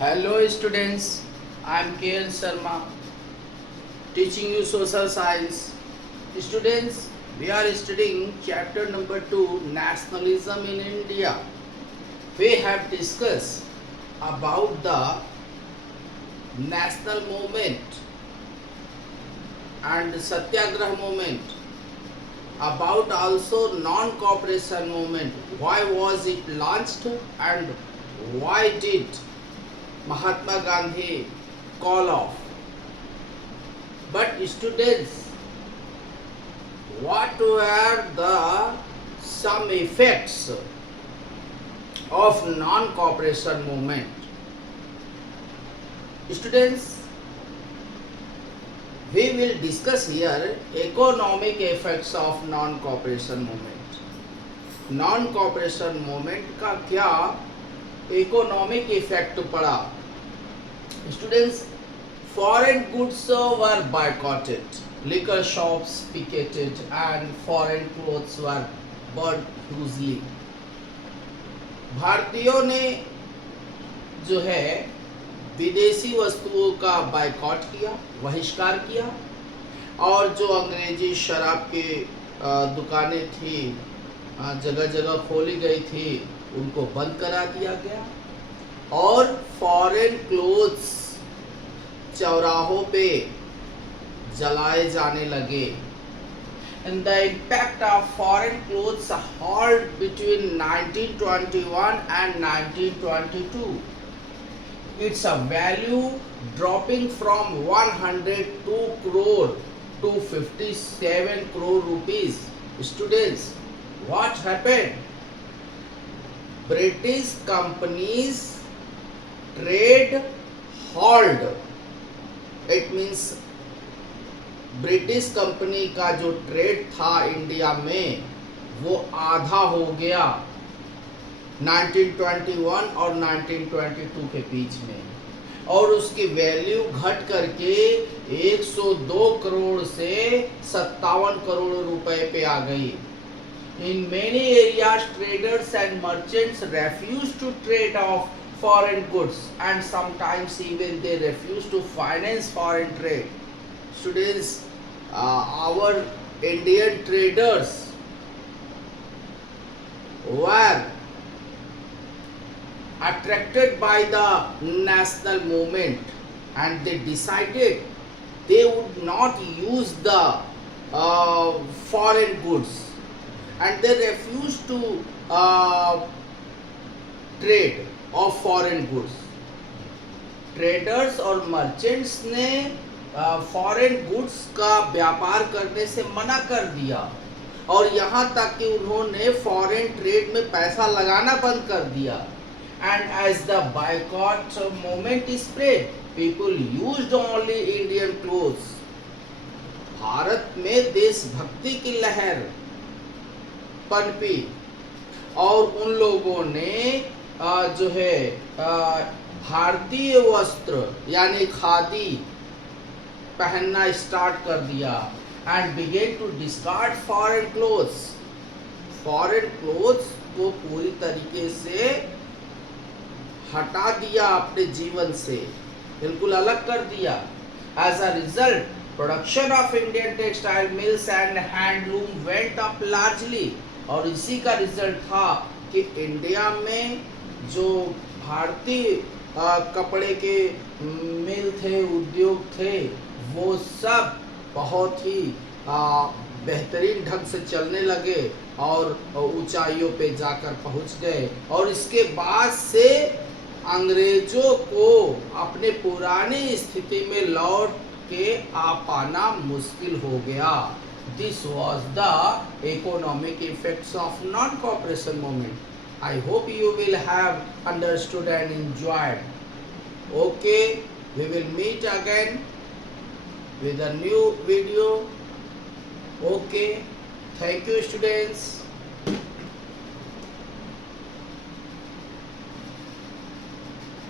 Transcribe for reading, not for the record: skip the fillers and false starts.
Hello students, I am KL Sharma teaching you social science. Students, we are studying chapter number 2 Nationalism in India. We have discussed about the national movement and Satyagraha movement, about also non-cooperation movement. Why was it launched and why did Mahatma Gandhi call off? But students, what were the some effects of non-cooperation movement? Students, we will discuss here economic effects of non-cooperation movement. Non-cooperation movement का क्या economic effect पड़ा? Students, foreign goods were boycotted, liquor shops picketed, and foreign clothes were burned hugely. भारतीयों ने जो है विदेशी वस्तुओं का बायकॉट किया, बहिष्कार किया, और जो अंग्रेजी शराब की दुकानें थी जगह जगह खोली गई थी उनको बंद करा दिया गया, और फॉरेन क्लोथ्स चौराहों पे जलाए जाने लगे. And the impact of foreign clothes halt between 1921 and 1922. Its a value dropping from 102 crore to 57 crore rupees. Students, what happened? British companies trade halt. It means British company का जो trade था India में वो आधा हो गया 1921 और 1922 के बीच में, और उसकी वैल्यू घट करके 102 करोड़ से 57 करोड़ रुपए पे आ गई. In many areas, traders and merchants refused to trade off foreign goods, and sometimes even they refused to finance foreign trade. Students, our Indian traders were attracted by the national movement, and they decided they would not use the foreign goods, and they refused to trade of foreign goods. Traders और merchants ने foreign goods का व्यापार करने से मना कर दिया, और यहाँ तक कि उन्होंने फॉरेन ट्रेड में पैसा लगाना बंद कर दिया. And as the boycott movement spread, people used only Indian clothes. Bharat में देशभक्ति की लहर पनपी, और उन लोगों ने जो है भारतीय वस्त्र यानी खादी पहनना स्टार्ट कर दिया. And begin to discard foreign clothes. Foreign clothes को पूरी तरीके से हटा दिया, अपने जीवन से बिल्कुल अलग कर दिया. As a result, production of Indian textile mills and handloom went up largely. और इसी का रिजल्ट था कि इंडिया में जो भारतीय कपड़े के मिल थे, उद्योग थे, वो सब बहुत ही बेहतरीन ढंग से चलने लगे और ऊंचाइयों पे जाकर पहुंच गए. और इसके बाद से अंग्रेजों को अपने पुरानी स्थिति में लौट के आ पाना मुश्किल हो गया. This was the economic effects of non-cooperation movement. I hope you will have understood and enjoyed. Okay, we will meet again with a new video. Okay, thank you students.